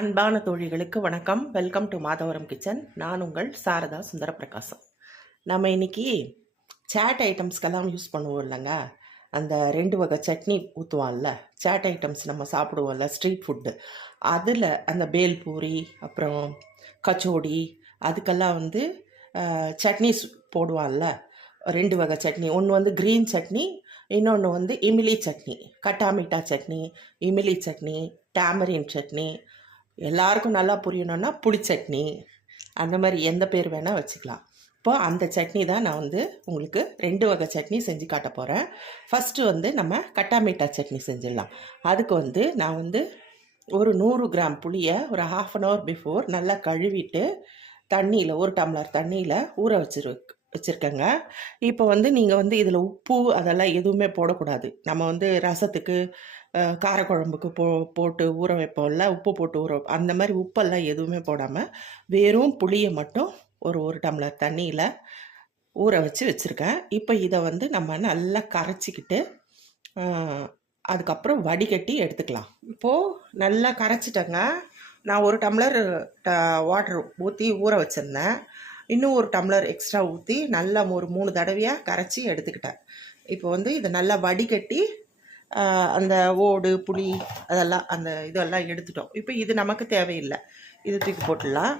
அன்பான தோழிகளுக்கு வணக்கம். Welcome to Madhavaram kitchen. நான் உங்கள் சாரதா சுந்தரபிரகாசம். நம்ம இன்னைக்கு சேட் ஐட்டம்ஸ்க்கெல்லாம் யூஸ் பண்ணுவோம் இல்லைங்க, அந்த 2 வகை சட்னி ஊற்றுவான்ல, சேட் ஐட்டம்ஸ் நம்ம சாப்பிடுவோம்ல, ஸ்ட்ரீட் ஃபுட்டு, அதில் அந்த பேல்பூரி அப்புறம் கச்சோடி அதுக்கெல்லாம் வந்து சட்னிஸ் போடுவான்ல. 2 வகை சட்னி, ஒன்று வந்து க்ரீன் சட்னி, இன்னொன்று வந்து இமிலி சட்னி, கட்டாமிட்டா சட்னி, இமிலி சட்னி, டேமரின் சட்னி, எல்லாருக்கும் நல்லா புரியணும்னா புளி சட்னி, அந்த மாதிரி எந்த பேர் வேணால் வச்சுக்கலாம். இப்போ அந்த சட்னி தான் நான் வந்து உங்களுக்கு 2 வகை சட்னி செஞ்சு காட்ட போகிறேன். ஃபஸ்ட்டு வந்து நம்ம கட்டாமிட்டா சட்னி செஞ்சிடலாம். அதுக்கு வந்து நான் வந்து ஒரு 100 கிராம் புளியை ஒரு 1/2 hour பிஃபோர் நல்லா கழுவிட்டு தண்ணியில், 1 டம்ளர் தண்ணியில் ஊற வச்சுருக்கேங்க. இப்போ வந்து நீங்கள் வந்து இதில் உப்பு அதெல்லாம் எதுவுமே போடக்கூடாது. நம்ம வந்து ரசத்துக்கு காரக்குழம்புக்கு போட்டு ஊற வைப்போம்ல, உப்பு போட்டு அந்த மாதிரி உப்பெல்லாம் எதுவுமே போடாமல் வெறும் புளியை மட்டும் ஒரு டம்ளர் தண்ணியில் ஊற வச்சுருக்கேன். இப்போ இதை வந்து நம்ம நல்லா கரைச்சிக்கிட்டு அதுக்கப்புறம் வடிகட்டி எடுத்துக்கலாம். இப்போது நல்லா கரைச்சிட்டேங்க. நான் 1 டம்ளர் வாட்டர் ஊற்றி ஊற வச்சுருந்தேன். இன்னும் 1 டம்ளர் எக்ஸ்ட்ரா ஊற்றி நல்லா ஒரு 3 தடவையாக கரைச்சி எடுத்துக்கிட்டேன். இப்போ வந்து இதை நல்லா வடிகட்டி அந்த ஓடு புளி அதெல்லாம் அந்த இதெல்லாம் எடுத்துட்டோம். இப்போ இது நமக்கு தேவையில்லை, இது தூக்கி போட்டுடலாம்.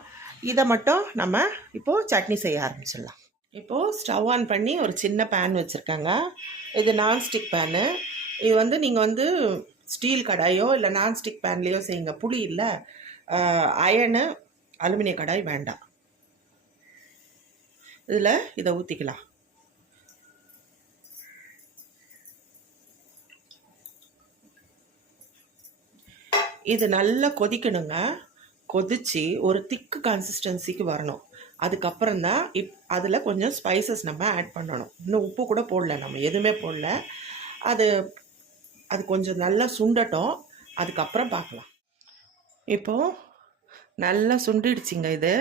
இதை மட்டும் நம்ம இப்போது சட்னி செய்ய ஆரம்பிச்சிடலாம். இப்போது ஸ்டவ் ஆன் பண்ணி ஒரு சின்ன பேன் வச்சுருக்கேங்க. இது நான்ஸ்டிக் பேனு. இது வந்து நீங்கள் வந்து ஸ்டீல் கடாயோ இல்லை நான்ஸ்டிக் பேன்லேயோ செய்யுங்க. புளி இல்லை, அயனு அலுமினிய கடாய் வேண்டாம். இதில் இதை ஊற்றிக்கலாம். இது நல்லா கொதிக்கணுங்க. கொதித்து ஒரு திக்கு கன்சிஸ்டன்சிக்கு வரணும். அதுக்கப்புறம் தான் அதில் கொஞ்சம் ஸ்பைசஸ் நம்ம ஆட் பண்ணணும். இன்னும் உப்பு கூட போடல, நம்ம எதுவுமே போடல. அது கொஞ்சம் நல்லா சுண்டட்டும், அதுக்கப்புறம் பார்க்கலாம். இப்போது நல்லா சுண்டிடுச்சிங்க. இது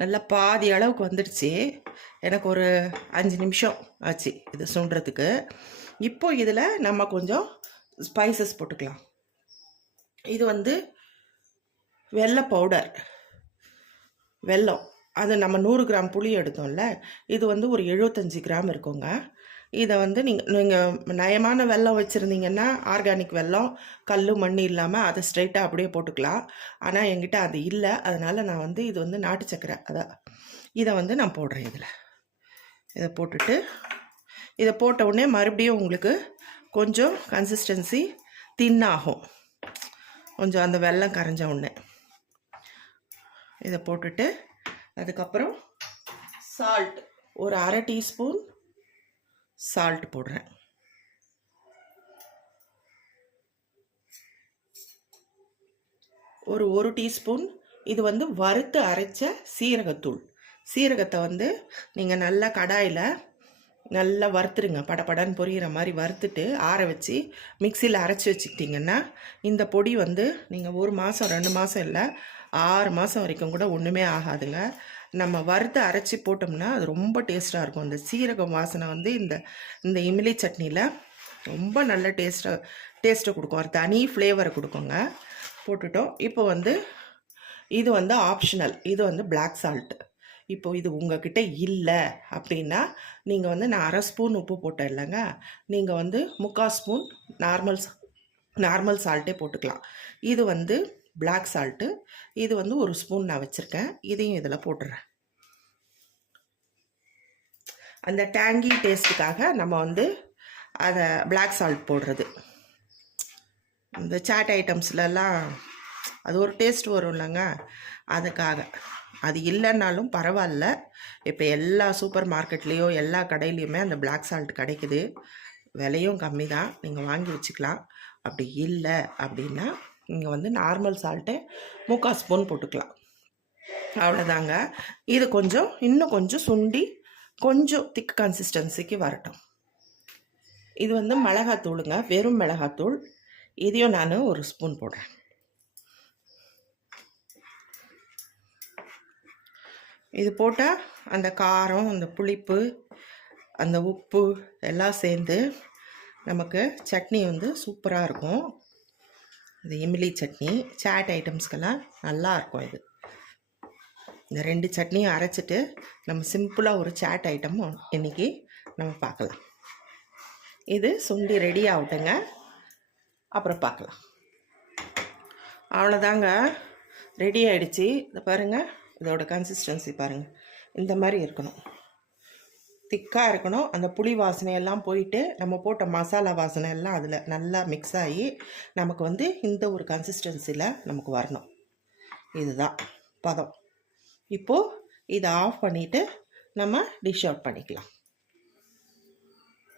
நல்லா பாதி அளவுக்கு வந்துடுச்சு. எனக்கு ஒரு 5 நிமிஷம் ஆச்சு இது சுண்டுறதுக்கு. இப்போ இதில் நம்ம கொஞ்சம் ஸ்பைசஸ் போட்டுக்கலாம். இது வந்து வெல்ல பவுடர், வெல்லம். அது நம்ம 100 கிராம் புளி எடுத்தோம்ல, இது வந்து ஒரு 75 கிராம் இருக்குங்க. இதை வந்து நீங்கள் நயமான வெல்லம் வச்சுருந்தீங்கன்னா, ஆர்கானிக் வெல்லம், கல் மண் இல்லாமல் அதை ஸ்ட்ரைட்டாக அப்படியே போட்டுக்கலாம். ஆனால் என்கிட்ட அது இல்லை, அதனால் நான் வந்து இது வந்து நாட்டு சக்கரை, அதான் இதை வந்து நான் போடுறேன். இதை போட்டுட்டு இதை போட்ட உடனே மறுபடியும் உங்களுக்கு கொஞ்சம் கன்சிஸ்டன்சி தின்னாகும். கொஞ்சம் அந்த வெல்லம் கரைஞ்ச உடனே இதை போட்டுட்டு அதுக்கப்புறம் சால்ட் ஒரு 1/2 டீஸ்பூன் சால்ட் போடுறேன். ஒரு 1 டீஸ்பூன் இது வந்து வறுத்து அரைச்ச சீரகத்தூள். சீரகத்தை வந்து நீங்கள் நல்லா கடாயில் நல்லா வறுத்துருங்க, படப்படன்னு பொரியிற மாதிரி வறுத்துட்டு ஆற வச்சு மிக்சியில் அரைச்சி வச்சுக்கிட்டிங்கன்னா இந்த பொடி வந்து நீங்கள் 1 மாதம் 2 மாதம் இல்லை 6 மாதம் வரைக்கும் கூட ஒன்றுமே ஆகாதுங்க. நம்ம வறுத்து அரைச்சி போட்டோம்னா அது ரொம்ப டேஸ்ட்டாக இருக்கும். இந்த சீரகம் வாசனை வந்து இந்த இமிலி சட்னியில் ரொம்ப நல்ல டேஸ்ட்டை கொடுக்கும், ஒரு தனி ஃப்ளேவரை கொடுக்குங்க. போட்டுட்டோம். இப்போ வந்து இது வந்து ஆப்ஷனல், இது வந்து பிளாக் சால்ட்டு. இப்போது இது உங்ககிட்ட இல்லை அப்படின்னா நீங்கள் வந்து நான் 1/2 ஸ்பூன் உப்பு போட்டேன் இல்லைங்க, நீங்கள் வந்து 3/4 ஸ்பூன் நார்மல் சால்ட்டே போட்டுக்கலாம். இது வந்து பிளாக் சால்ட்டு. இது வந்து 1 ஸ்பூன் நான் வச்சுருக்கேன். இதையும் இதில் போட்டுறேன். அந்த டேங்கி டேஸ்ட்டுக்காக நம்ம வந்து அதை பிளாக் சால்ட் போடுறது. இந்த சாட் ஐட்டம்ஸ்லலாம் அது ஒரு டேஸ்ட் வரும் இல்லைங்க, அதுக்காக. அது இல்லைன்னாலும் பரவாயில்ல, இப்போ எல்லா சூப்பர் மார்க்கெட்லேயோ எல்லா கடையிலையுமே அந்த பிளாக் சால்ட் கிடைக்குது. விலையும் கம்மி தான், நீங்கள் வாங்கி வச்சுக்கலாம். அப்படி இல்லை அப்படின்னா நீங்கள் வந்து நார்மல் சால்ட்டே 3/4 ஸ்பூன் போட்டுக்கலாம். அவ்வளோதாங்க. இது இன்னும் கொஞ்சம் சுண்டி கொஞ்சம் திக் கன்சிஸ்டன்சிக்கு வரட்டும். இது வந்து மிளகாத்தூளுங்க, வெறும் மிளகாத்தூள். இதையும் நான் 1 ஸ்பூன் போடுறேன். இது போட்டால் அந்த காரம், அந்த புளிப்பு, அந்த உப்பு எல்லாம் சேர்ந்து நமக்கு சட்னி வந்து சூப்பராக இருக்கும். இது இம்லி சட்னி. சாட் ஐட்டம்ஸ்க்கெல்லாம் நல்லாயிருக்கும் இது. இந்த 2 சட்னியும் அரைச்சிட்டு நம்ம சிம்பிளாக ஒரு சாட் ஐட்டமும் இன்றைக்கி நம்ம பார்க்கலாம். இது சுண்டி ரெடி ஆகட்டுங்க, அப்புறம் பார்க்கலாம். அவ்வளோதாங்க, ரெடி ஆகிடுச்சி. இதை பாருங்கள், இதோட கன்சிஸ்டன்சி பாருங்கள், இந்த மாதிரி இருக்கணும், திக்காக இருக்கணும். அந்த புளி வாசனையெல்லாம் போயிட்டு நம்ம போட்ட மசாலா வாசனை எல்லாம் அதில் நல்லா மிக்ஸ் ஆகி நமக்கு இந்த ஒரு கன்சிஸ்டன்சியில் நமக்கு வரணும். இதுதான் பதம். இப்போது இதை ஆஃப் பண்ணிவிட்டு நம்ம டிஷ் அவுட் பண்ணிக்கலாம்.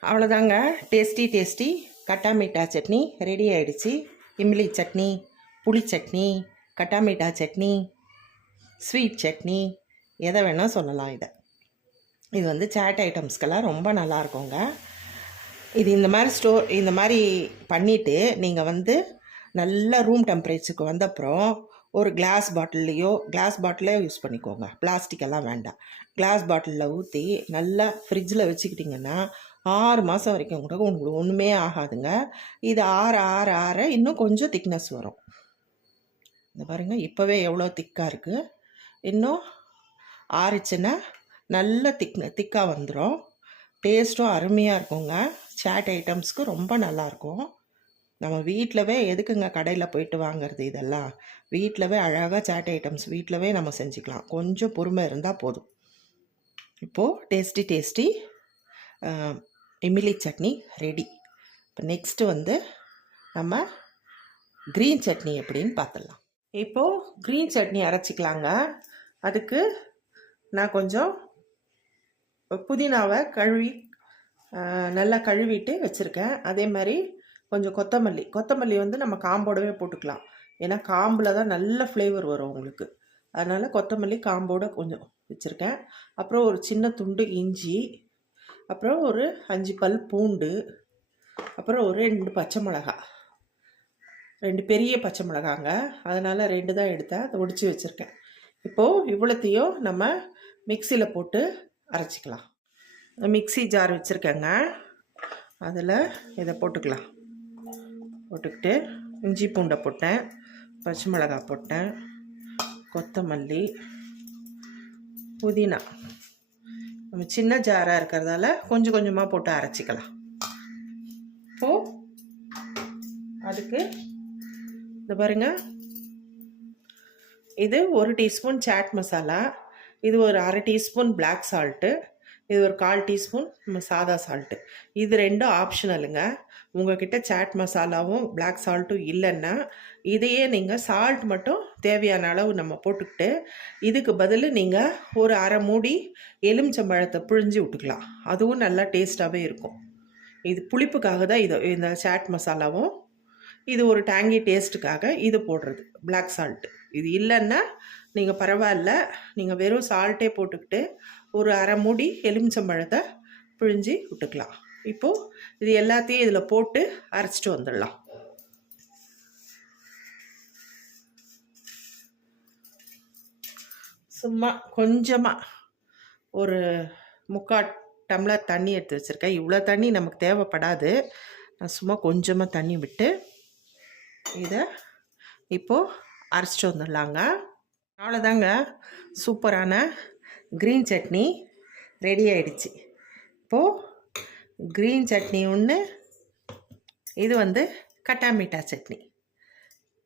அவ்வளோதாங்க, டேஸ்டி கட்டா மீட்டா சட்னி ரெடி ஆகிடுச்சி. இம்லி சட்னி, புளி சட்னி, கட்டா மீட்டா சட்னி, ஸ்வீட் சட்னி, எதை வேணால் சொல்லலாம். இது சாட் ஐட்டம்ஸ்க்கெல்லாம் ரொம்ப நல்லாயிருக்குங்க. இது இந்த மாதிரி பண்ணிவிட்டு நீங்கள் நல்ல ரூம் டெம்பரேச்சருக்கு வந்தப்புறம் ஒரு கிளாஸ் பாட்டிலே யூஸ் பண்ணிக்கோங்க. பிளாஸ்டிக்கெல்லாம் வேண்டாம். கிளாஸ் பாட்டிலில் ஊற்றி நல்லா ஃப்ரிட்ஜில் வச்சுக்கிட்டிங்கன்னா 6 மாதம் வரைக்கும் கூட உங்களுக்கு ஒன்றுமே ஆகாதுங்க. இது ஆற இன்னும் கொஞ்சம் திக்னஸ் வரும். இந்த பாருங்கள், இப்போவே எவ்வளோ திக்காக இருக்குது. இன்னும் ஆறிச்சுன்னா நல்ல திக்காக வந்துடும். டேஸ்ட்டும் அருமையாக இருக்குங்க. சாட் ஐட்டம்ஸ்க்கு ரொம்ப நல்லாயிருக்கும். நம்ம வீட்டிலவே எதுக்குங்க கடையில் போயிட்டு வாங்கிறது, இதெல்லாம் வீட்டிலவே அழகாக சாட் ஐட்டம்ஸ் வீட்டிலவே நம்ம செஞ்சுக்கலாம். கொஞ்சம் பொறுமை இருந்தால் போதும். இப்போது டேஸ்டி இம்லி சட்னி ரெடி. இப்போ நெக்ஸ்ட்டு நம்ம க்ரீன் சட்னி எப்படின்னு பார்த்துடலாம். இப்போது க்ரீன் சட்னி அரைச்சிக்கலாங்க. அதுக்கு நான் கொஞ்சம் புதினாவை நல்லா கழுவிட்டு வச்சுருக்கேன். அதே மாதிரி கொஞ்சம் கொத்தமல்லி நம்ம காம்போடவே போட்டுக்கலாம். ஏன்னா காம்பில் தான் நல்ல ஃப்ளேவர் வரும் உங்களுக்கு. அதனால் கொத்தமல்லி காம்போடு கொஞ்சம் வச்சுருக்கேன். அப்புறம் ஒரு சின்ன துண்டு இஞ்சி, அப்புறம் ஒரு 5 பல் பூண்டு, அப்புறம் ஒரு 2 பச்சை மிளகா, 2 பெரிய பச்சை மிளகாங்க. அதனால் 2 தான் எடுத்தேன், அதை ஒடிச்சு வச்சுருக்கேன். இப்போது இவ்வளோத்தையும் நம்ம மிக்சியில் போட்டு அரைச்சிக்கலாம். மிக்சி ஜார் வச்சுருக்கேங்க, அதில் இதை போட்டுக்கலாம். போட்டுக்கிட்டு இஞ்சி பூண்டை போட்டேன், பச்சை மிளகா போட்டேன், கொத்தமல்லி, புதினா. நம்ம சின்ன ஜாராக இருக்கிறதால கொஞ்சம் கொஞ்சமாக போட்டு அரைச்சிக்கலாம். இப்போது அதுக்கு இந்த பாருங்க, இது 1 டீஸ்பூன் சாட் மசாலா, இது ஒரு 1/2 டீஸ்பூன் பிளாக் சால்ட்டு, இது ஒரு 1/4 டீஸ்பூன் நம்ம சாதா சால்ட்டு. இது 2 ஆப்ஷனலுங்க. உங்கள்கிட்ட சாட் மசாலாவும் பிளாக் சால்ட்டும் இல்லைன்னா இதையே நீங்கள் சால்ட் மட்டும் தேவையான அளவு நம்ம போட்டுக்கிட்டு இதுக்கு பதில் நீங்கள் ஒரு 1/2 மூடி எலுமிச்சம்பழத்தை பிழிஞ்சு விட்டுக்கலாம். அதுவும் நல்லா டேஸ்ட்டாகவே இருக்கும். இது புளிப்புக்காக தான் இந்த சாட் மசாலாவும், இது ஒரு டேங்கி டேஸ்ட்டுக்காக இது போடுறது பிளாக் சால்ட்டு. இது இல்லைன்னா நீங்கள் பரவாயில்ல, நீங்கள் வெறும் சால்ட்டே போட்டுக்கிட்டு ஒரு 1/2 மூடி எலுமிச்சம்பழத்தை பிழிஞ்சு விட்டுக்கலாம். இப்போது இது எல்லாத்தையும் இதில் போட்டு அரைச்சிட்டு வந்துடலாம். சும்மா கொஞ்சமாக ஒரு 3/4 டம்ளர் தண்ணி எடுத்து வச்சுருக்கேன். இவ்வளோ தண்ணி நமக்கு தேவைப்படாது. நான் சும்மா கொஞ்சமாக தண்ணி விட்டு இதை இப்போது அரைச்சிட்டு வந்துடலாங்க. அவ்வளோதாங்க, சூப்பரான க்ரீன் சட்னி ரெடி ஆயிடுச்சு. இப்போது க்ரீன் சட்னி ஒன்று, இது கட்டா மீட்டா சட்னி.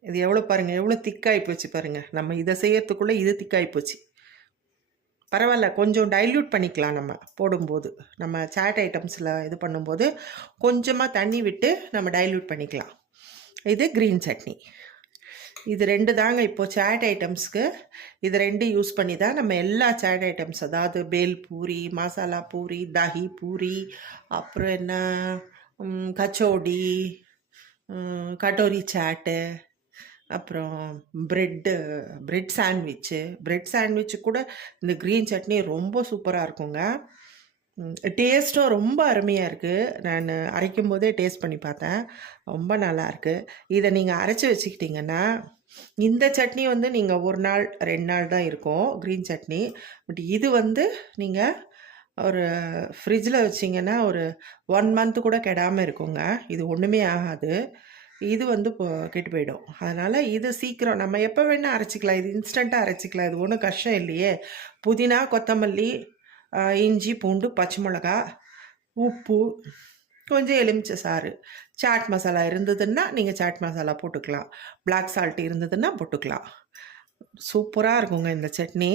இது எவ்வளோ பாருங்கள், எவ்வளோ திக்காகி போச்சு பாருங்கள். நம்ம இதை செய்யறதுக்குள்ளே இது திக்காகி போச்சு. பரவாயில்ல, கொஞ்சம் டைல்யூட் பண்ணிக்கலாம். நம்ம போடும்போது நம்ம சாட் ஐட்டம்ஸில் இது பண்ணும்போது கொஞ்சமாக தண்ணி விட்டு நம்ம டைல்யூட் பண்ணிக்கலாம். இது க்ரீன் சட்னி. இது 2 தாங்க இப்போது சாட் ஐட்டம்ஸ்க்கு. இது 2 யூஸ் பண்ணி தான் நம்ம எல்லா சாட் ஐட்டம்ஸ், அதாவது பேல் பூரி, மசாலா பூரி, தஹி பூரி, அப்புறம் என்ன கச்சோடி, கட்டோரி சாட்டு, அப்புறம் பிரெட் சாண்ட்விச்சு கூட இந்த க்ரீன் சட்னி ரொம்ப சூப்பராக இருக்குங்க. டேஸ்ட்டும் ரொம்ப அருமையாக இருக்குது. நான் அரைக்கும் போதே டேஸ்ட் பண்ணி பார்த்தேன், ரொம்ப நல்லாயிருக்கு. இதை நீங்கள் அரைச்சி வச்சுக்கிட்டிங்கன்னா இந்த சட்னி நீங்கள் 1 நாள் 2 நாள் தான் இருக்கும் க்ரீன் சட்னி. பட் இது நீங்கள் ஒரு ஃப்ரிட்ஜில் வச்சிங்கன்னா ஒரு 1 மந்த் கூட கெடாமல் இருக்குங்க. இது ஒன்றுமே ஆகாது. இது வந்து கெட்டு போயிடும். அதனால் இது சீக்கிரம் நம்ம எப்போ வேணால் அரைச்சிக்கலாம். இது இன்ஸ்டண்ட்டாக அரைச்சிக்கலாம். இது ஒன்றும் கஷ்டம் இல்லையே. புதினா, கொத்தமல்லி, இஞ்சி, பூண்டு, பச்சை மிளகா, உப்பு, கொஞ்சம் எலுமிச்சை சாறு, சாட் மசாலா இருந்ததுன்னா நீங்கள் சாட் மசாலா போட்டுக்கலாம். பிளாக் சால்ட் இருந்ததுன்னா போட்டுக்கலாம். சூப்பராக இருக்குங்க இந்த சட்னி.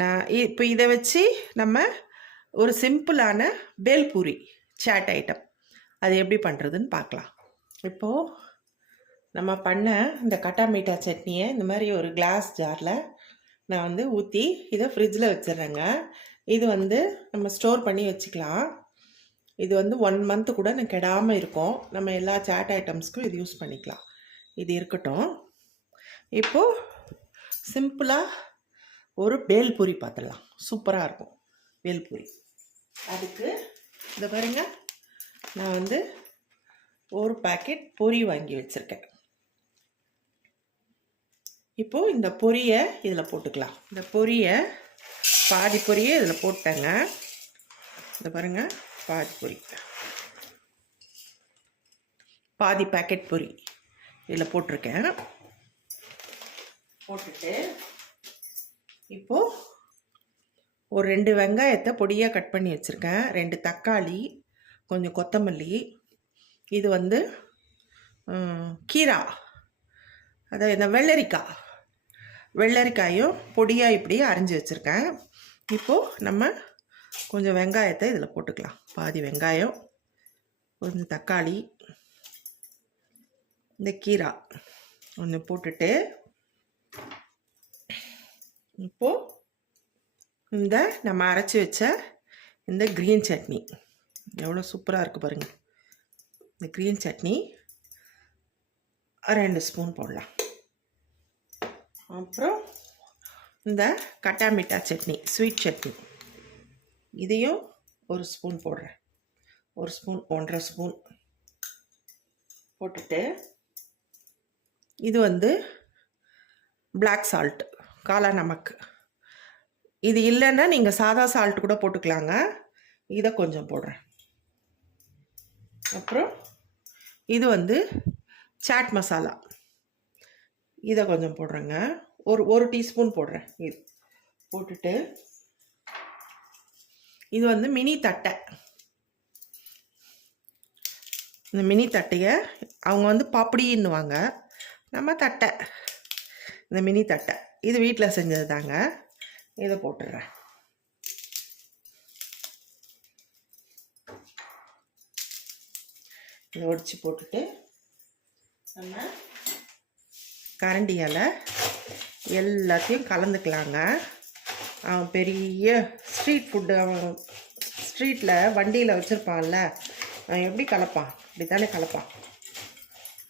நான் இப்போ இதை வச்சு நம்ம ஒரு சிம்பிளான பேல்பூரி சாட் ஐட்டம் அது எப்படி பண்ணுறதுன்னு பார்க்கலாம். இப்போது நம்ம பண்ண இந்த கட்டா மீட்டா சட்னியை இந்த மாதிரி ஒரு கிளாஸ் ஜாரில் நான் வந்து ஊற்றி இதை ஃப்ரிட்ஜில் வச்சிடுறேங்க. இது வந்து நம்ம ஸ்டோர் பண்ணி வச்சுக்கலாம். இது வந்து 1 மந்த்து கூட நான் கெடாமல் இருக்கும். நம்ம எல்லா சாட் ஐட்டம்ஸ்க்கும் இது யூஸ் பண்ணிக்கலாம். இது இருக்கட்டும். இப்போது சிம்பிளாக ஒரு பேல்பூரி பார்த்துடலாம். சூப்பராக இருக்கும் பேல்பூரி. அதுக்கு இந்த பாருங்க, நான் வந்து ஒரு பாக்கெட் பொரி வாங்கி வச்சுருக்கேன். இப்போது இந்த பொரியை இதில் போட்டுக்கலாம். இந்த பொரியை பாதி பொரியை இதில் போட்டேங்க. இந்த பாருங்கள், பாதி பொரி, பாதி பாக்கெட் பொரி இதில் போட்டிருக்கேன். போட்டுட்டு இப்போது ஒரு 2 வெங்காயத்தை பொடியாக கட் பண்ணி வச்சுருக்கேன். 2 தக்காளி, கொஞ்சம் கொத்தமல்லி, இது வந்து கீரா, அதாவது இந்த வெள்ளரிக்காயும் பொடியாக இப்படி அரிஞ்சு வச்சுருக்கேன். இப்போது நம்ம கொஞ்சம் வெங்காயத்தை இதில் போட்டுக்கலாம். பாதி வெங்காயம், கொஞ்சம் தக்காளி, இந்த கீரா ஒன்று போட்டுட்டு இப்போது இந்த நம்ம அரைச்சி வச்ச இந்த க்ரீன் சட்னி எவ்வளோ சூப்பராக இருக்குது பாருங்கள். இந்த க்ரீன் சட்னி 2 ஸ்பூன் போடலாம். அப்புறம் இந்த கட்டா மீட்டா சட்னி, ஸ்வீட் சட்னி, இதையும் 1 ஸ்பூன் போடுறேன். 1 ஸ்பூன், 1.5 ஸ்பூன் போட்டுட்டு இது வந்து பிளாக் சால்ட், காலா நமக்கு. இது இல்லைன்னா நீங்கள் சாதா சால்ட் கூட போட்டுக்கலாங்க. இதை கொஞ்சம் போடுறேன். அப்புறம் இது வந்து சாட் மசாலா, இதை கொஞ்சம் போடுறேங்க. ஒரு டீஸ்பூன் போடுறேன். இது போட்டுட்டு இது வந்து மினி தட்டை. இந்த மினி தட்டையை அவங்க வந்து பாப்படின்னுவாங்க, நம்ம தட்டை. இந்த மினி தட்டை இது வீட்டில் செஞ்சது தாங்க. இதை போட்டுடுறேன். இதை ஒடிச்சு போட்டுட்டு நம்ம கரண்டியால் எல்லாத்தையும் கலந்துக்கலாங்க. அவன் பெரிய ஸ்ட்ரீட் ஃபுட்டு, அவன் ஸ்ட்ரீட்டில் வண்டியில் வச்சுருப்பான்ல, அவன் எப்படி கலப்பான், இப்படி தானே கலப்பான்.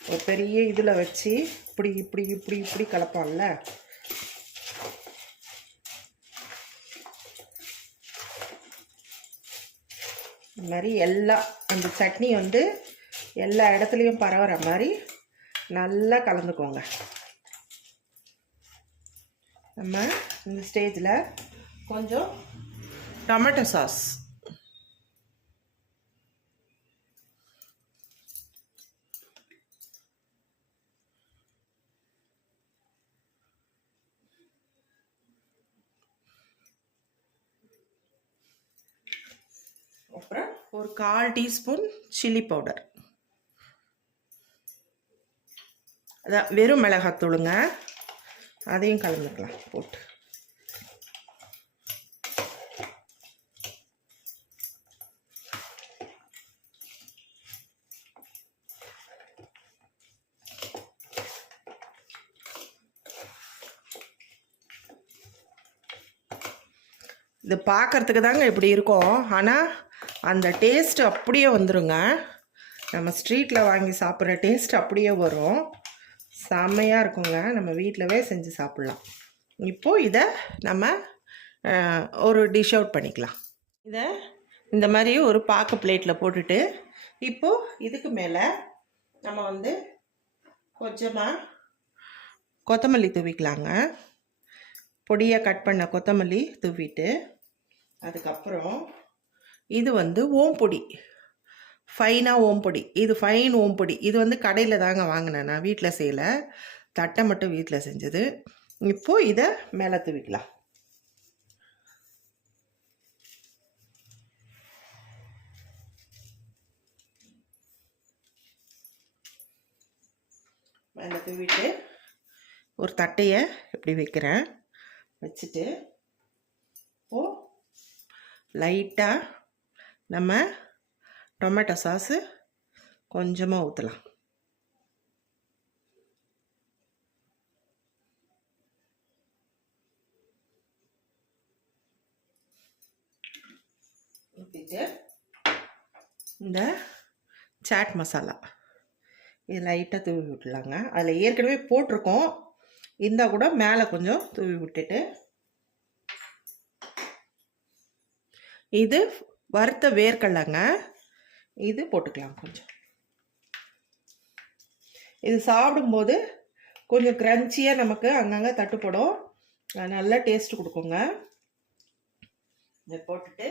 ஒரு பெரிய இதில் வச்சு இப்படி இப்படி இப்படி இப்படி கலப்பான்ல. இந்த மாதிரி எல்லாம் அந்த சட்னி வந்து எல்லா இடத்துலையும் பரவுற மாதிரி நல்லா கலந்துக்கோங்க. நம்ம இந்த ஸ்டேஜில் கொஞ்சம் டொமேட்டோ சாஸ், அப்புறம் ஒரு 1/4 டீஸ்பூன் சில்லி பவுடர், அதான் வெறும் மிளகாத்தூளுங்க, அதையும் கலந்துக்கலாம் போட்டு. இது பார்க்குறதுக்கு தாங்க இப்படி இருக்கும், ஆனால் அந்த டேஸ்ட்டு அப்படியே வந்துடுங்க. நம்ம ஸ்ட்ரீட்டில் வாங்கி சாப்பிட்ற டேஸ்ட் அப்படியே வரும். செம்மையாக இருக்குங்க. நம்ம வீட்டிலவே செஞ்சு சாப்பிட்லாம். இப்போது இதை நம்ம ஒரு டிஷ் அவுட் பண்ணிக்கலாம். இதை இந்த மாதிரி ஒரு பாக்கு பிளேட்டில் போட்டுட்டு இப்போது இதுக்கு மேலே நம்ம வந்து கொஞ்சமாக கொத்தமல்லி தூவிக்கலாங்க. பொடியாக கட் பண்ண கொத்தமல்லி தூவிட்டு, அதுக்கப்புறம் இது வந்து ஓம்பொடி ஃபைனாக ஓம்பொடி. இது ஃபைன் ஓம்பொடி. இது வந்து கடையில் தாங்க வாங்கினேன், நான் வீட்டில் செய்யலை. தட்டை மட்டும் வீட்டில் செஞ்சது. இப்போது இதை மேலே தூவிக்கலாம். மேலே தூவிட்டு ஒரு தட்டையை இப்படி வைக்கிறேன். வச்சுட்டு இப்போது லைட்டாக நம்ம டொமேட்டோ சாஸு கொஞ்சமாக ஊற்றலாம். ஊற்றிட்டு இந்த சாட் மசாலா இது லைட்டாக தூவி விட்டுலாங்க. அதில் ஏற்கனவே போட்டிருக்கோம், இருந்தால் கூட மேலே கொஞ்சம் தூவி விட்டுட்டு, இது வறுத்த வேர்க்கடலைங்க, இது போட்டுக்கலாம் கொஞ்சம். இது சாப்பிடும்போது கொஞ்சம் க்ரன்ச்சியாக நமக்கு அங்கங்கே தட்டுப்படும், நல்லா டேஸ்ட் கொடுக்குங்க. இதை போட்டுட்டு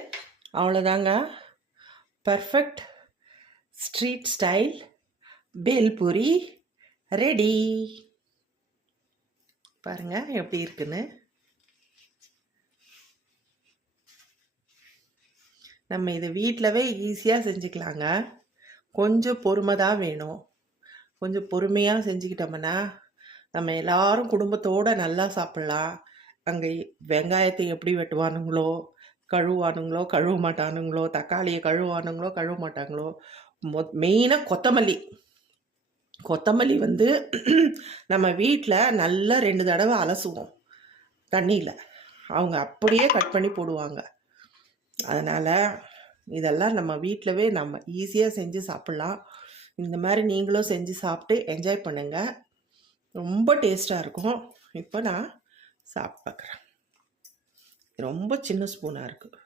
அவ்வளோதாங்க, perfect street style bhelpuri ready. பாருங்கள் எப்படி இருக்குன்னு. நம்ம இதை வீட்டிலவே ஈஸியாக செஞ்சுக்கலாங்க. கொஞ்சம் பொறுமை தான் வேணும். கொஞ்சம் பொறுமையாக செஞ்சுக்கிட்டோம்னா நம்ம எல்லாரும் குடும்பத்தோடு நல்லா சாப்பிட்லாம். அங்கே வெங்காயத்தை எப்படி வெட்டுவானுங்களோ, கழுவானுங்களோ கழுவ மாட்டானுங்களோ, தக்காளியை கழுவானுங்களோ கழுவ மாட்டாங்களோ, மெயினாக கொத்தமல்லி வந்து நம்ம வீட்டில் நல்லா 2 தடவை அலசுவோம் தண்ணியில். அவங்க அப்படியே கட் பண்ணி போடுவாங்க. அதனால் இதெல்லாம் நம்ம வீட்டிலவே நம்ம ஈஸியாக செஞ்சு சாப்பிட்லாம். இந்த மாதிரி நீங்களும் செஞ்சு சாப்பிட்டு என்ஜாய் பண்ணுங்கள். ரொம்ப டேஸ்ட்டாக இருக்கும். இப்போ நான் சாப்பிட்டு பார்க்குறேன். ரொம்ப சின்ன ஸ்பூனாக இருக்குது.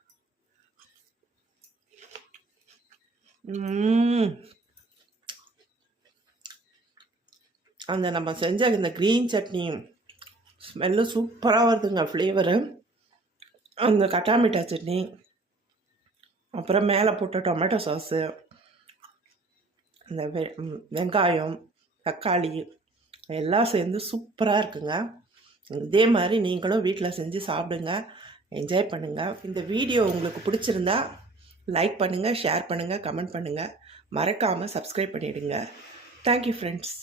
அந்த நம்ம செஞ்ச இந்த க்ரீன் சட்னி ஸ்மெல்லு சூப்பராக வருதுங்க. ஃப்ளேவரு அந்த கட்டாமிட்டா சட்னி, அப்புறம் மேலே போட்ட டொமேட்டோ சாஸு, இந்த வெங்காயம் தக்காளி எல்லாம் சேர்ந்து சூப்பராக இருக்குங்க. இதே மாதிரி நீங்களும் வீட்டில் செஞ்சு சாப்பிடுங்க, என்ஜாய் பண்ணுங்கள். இந்த வீடியோ உங்களுக்கு பிடிச்சிருந்தா லைக் பண்ணுங்கள், ஷேர் பண்ணுங்கள், கமெண்ட் பண்ணுங்கள். மறக்காமல் சப்ஸ்கிரைப் பண்ணிவிடுங்க. Thank you friends.